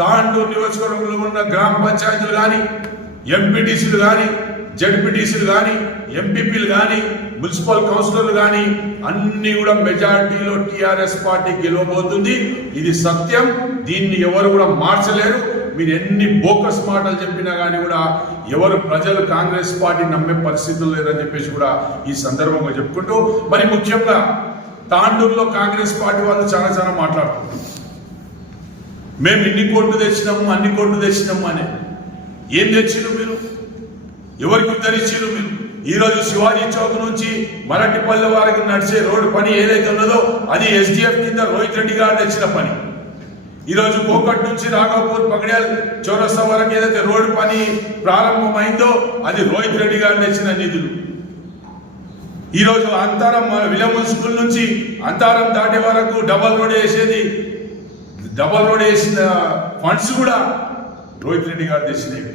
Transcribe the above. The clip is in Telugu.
తాండూరు నియోజకవర్గంలో ఉన్న గ్రామ పంచాయతీలు కానీ, ఎంపీటీసీలు కానీ, జడ్పీటీసీలు కానీ, ఎంపీపీలు కానీ, మున్సిపల్ కౌన్సిలర్లు కానీ అన్ని కూడా మెజారిటీలో టీఆర్ఎస్ పార్టీ గెలవబోతుంది. ఇది సత్యం. దీన్ని ఎవరు కూడా మార్చలేరు. మీరు ఎన్ని బోకస్ మాటలు చెప్పినా కానీ కూడా ఎవరు ప్రజలు కాంగ్రెస్ పార్టీ నమ్మే పరిస్థితులు లేదని చెప్పేసి కూడా ఈ సందర్భంగా చెప్పుకుంటూ, మరి ముఖ్యంగా తాండూరులో కాంగ్రెస్ పార్టీ వాళ్ళు చాలా మాట్లాడుతున్నారు. మేము ఇన్ని కోట్లు తెచ్చినాము, అన్ని కోట్లు తెచ్చినాము అని. ఏం తెచ్చిరు మీరు? ఎవరికి ఉద్ధరించారు మీరు? ఈరోజు శివాజీ చౌక్ నుంచి మరటిపల్లె వారికి నడిచే రోడ్డు పని ఏదైతే ఉన్నదో అది ఎస్డిఎఫ్ కింద రోహిత్ రెడ్డి గారు తెచ్చిన పని. ఈరోజు కోకట్ నుంచి రాఘవపూర్ పగడ్యాల్ చౌరస్తా వరకు ఏదైతే రోడ్డు పని ప్రారంభమైందో అది రోహిత్ రెడ్డి గారు తెచ్చిన నిధులు. ఈరోజు అంతారం విలమన్ స్కూల్ నుంచి అంతారం దాటే వరకు డబల్ రోడ్ వేసిన ఫండ్స్ కూడా రోహిత్ రెడ్డి గారు తెచ్చినవి.